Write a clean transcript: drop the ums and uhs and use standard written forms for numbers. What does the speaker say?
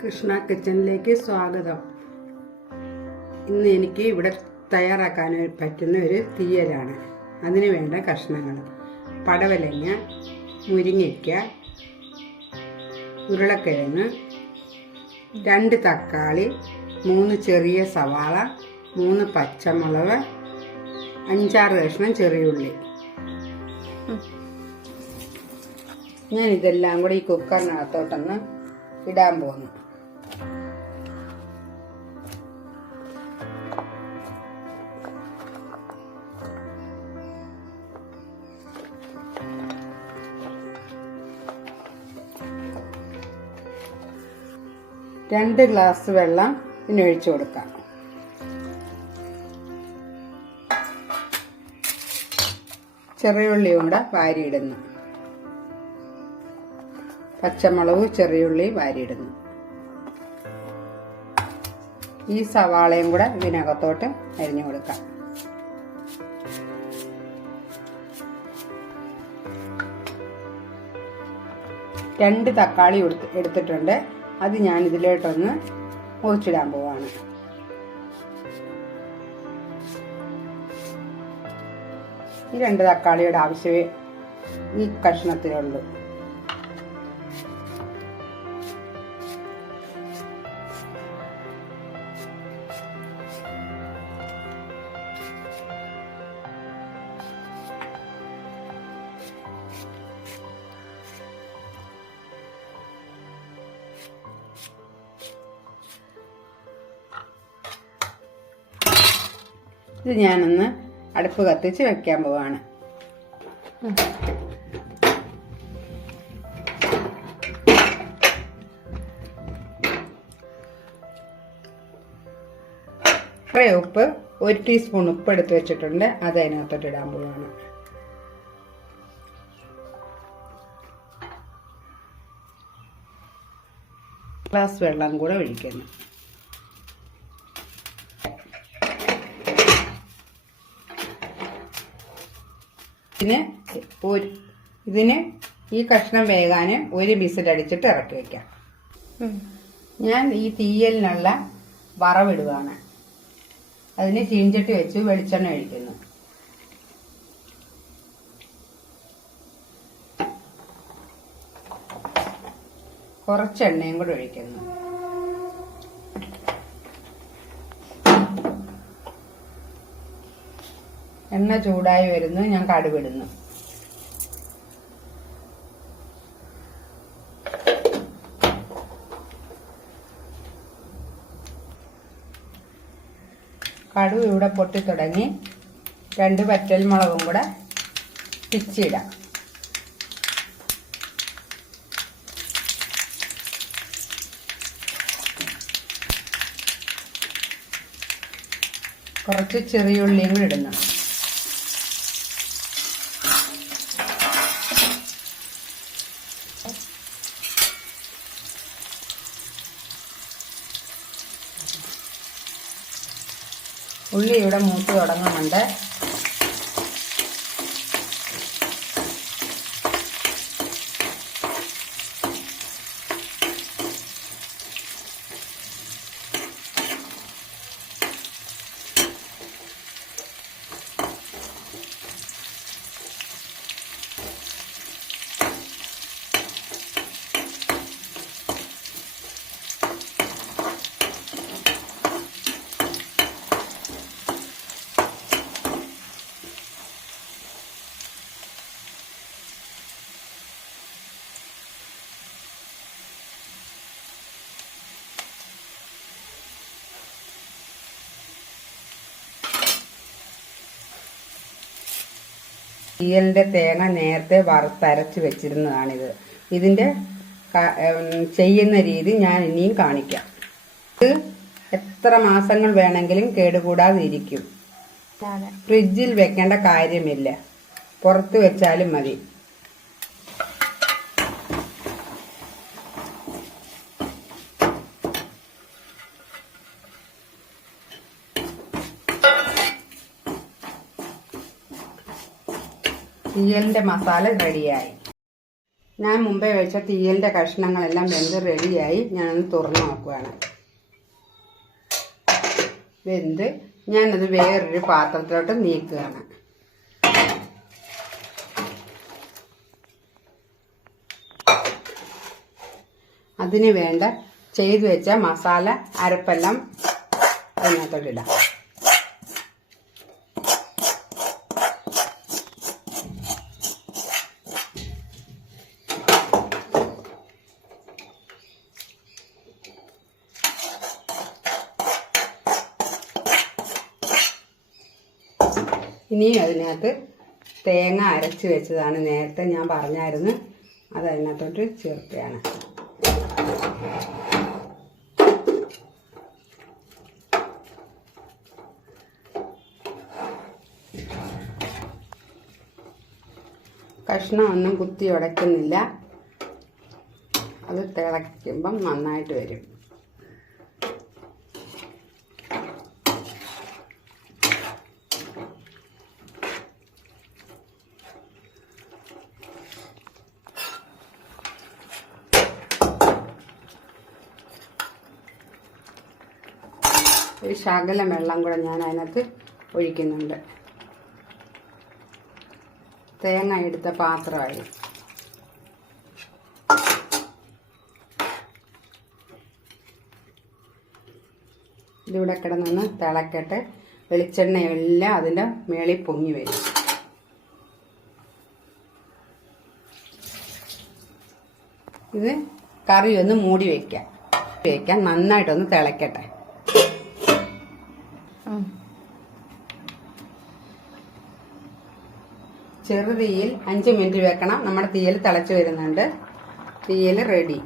കൃഷ്ണ കിച്ചണിലേക്ക് സ്വാഗതം. ഇന്ന് എനിക്ക് ഇവിടെ തയ്യാറാക്കാൻ പറ്റുന്ന ഒരു തീയലാണ്. അതിന് വേണ്ട കഷ്ണങ്ങൾ: പടവലങ്ങ, മുരിങ്ങയ്ക്ക, ഉരുളക്കിഴങ്ങ്, 2 തക്കാളി, 3 ചെറിയ സവാള, 3 പച്ചമുളക്, 5-6 കഷ്ണം ചെറിയുള്ളി. ഞാൻ ഇതെല്ലാം കൂടി ഈ കുക്കറിനകത്തോട്ടൊന്ന് ഇടാൻ പോകുന്നു. രണ്ട് ഗ്ലാസ് വെള്ളം പിന്നെ ഒഴിച്ചു കൊടുക്കാം. ചെറിയുള്ളി കൂടെ വാരിയിടുന്നു. പച്ചമുളക്, ചെറിയുള്ളി വാരിയിടുന്നു. ഈ സവാളയും കൂടെ ഇതിനകത്തോട്ട് അരിഞ്ഞു കൊടുക്കാം. രണ്ട് തക്കാളി എടുത്തിട്ടുണ്ട്. അത് ഞാൻ ഇതിലോട്ടൊന്ന് മുറിച്ചിടാൻ പോവാണ്. ഈ 2 തക്കാളിയുടെ ആവശ്യമേ ഈ കഷ്ണത്തിനുള്ളൂ. ഇത് ഞാനൊന്ന് അടുപ്പ് കത്തിച്ച് വെക്കാൻ പോവാണ്. ഉപ്പ് 1 ടീസ്പൂൺ ഉപ്പ് എടുത്ത് വെച്ചിട്ടുണ്ട്. അത് അതിനകത്തോട്ട് ഇടാൻ പോവാണ്. ഗ്ലാസ് വെള്ളം കൂടെ ഒഴിക്കുന്നു. ഇതിന് ഈ കഷ്ണം വേകാൻ 1 വിസിലടിച്ചിട്ട് ഇറക്കി വെക്കാം. ഞാൻ ഈ തീയലിനുള്ള വറവിടുകയാണ്. അതിന് ചീഞ്ചട്ടി വെച്ച് വെളിച്ചെണ്ണ ഒഴിക്കുന്നു. കുറച്ച് എണ്ണയും കൂടെ ഒഴിക്കുന്നു. എണ്ണ ചൂടായി വരുന്നു. ഞാൻ കടുകിടുന്നു. കടുക് ഇവിടെ പൊട്ടി തുടങ്ങി. 2 വറ്റൽമുളകും കൂടെ പിച്ചിടാം. കുറച്ച് ചെറിയുള്ളിയും കൂടെ ഇടുന്നു. ഉള്ളി ഇവിടെ മൂത്ത് തുടങ്ങുന്നുണ്ട്. തീയലിന്റെ തേങ്ങ നേരത്തെ വറുത്തരച്ച് വെച്ചിരുന്നതാണിത്. ഇതിന്റെ ചെയ്യുന്ന രീതി ഞാൻ ഇനിയും കാണിക്കാം. ഇത് എത്ര മാസങ്ങൾ വേണമെങ്കിലും കേടുകൂടാതെ ഇരിക്കും. ഫ്രിഡ്ജിൽ വെക്കേണ്ട കാര്യമില്ല. പുറത്ത് വെച്ചാലും മതി. തീയലിന്റെ മസാല റെഡിയായി. ഞാൻ മുമ്പേ വെച്ച തീയലിൻ്റെ കഷ്ണങ്ങളെല്ലാം വെന്ത് റെഡിയായി. ഞാനൊന്ന് തുറന്ന് നോക്കുകയാണ്. വെന്ത് ഞാനത് വേറൊരു പാത്രത്തിലോട്ട് നീക്കുകയാണ്. അതിന് വേണ്ട ചെയ്തു വെച്ച മസാല അരപ്പെല്ലാം അതിനകത്തോട്ടിടാം. ഇനിയും അതിനകത്ത് തേങ്ങ അരച്ച് വെച്ചതാണ്, നേരത്തെ ഞാൻ പറഞ്ഞായിരുന്നു. അത് അതിനകത്തോട്ട് ചേർക്കുകയാണ്. കഷ്ണമൊന്നും കുത്തി ഉടയ്ക്കുന്നില്ല. അത് തിളയ്ക്കുമ്പം നന്നായിട്ട് വരും. ഒരു ശകലം വെള്ളം കൂടെ ഞാൻ അതിനകത്ത് ഒഴിക്കുന്നുണ്ട്. തേങ്ങ എടുത്ത പാത്രമായി. ഇതിവിടെ കിടന്നൊന്ന് തിളക്കട്ടെ. വെളിച്ചെണ്ണയെല്ലാം അതിൻ്റെ മേളിൽ പൊങ്ങി വരും. ഇത് കറി ഒന്ന് മൂടി വയ്ക്കാം. നന്നായിട്ടൊന്ന് തിളക്കട്ടെ. ചെറു തീയിൽ 5 മിനിറ്റ് വെക്കണം. നമ്മുടെ തീയൽ തിളച്ച് വരുന്നുണ്ട്. തീയൽ റെഡി.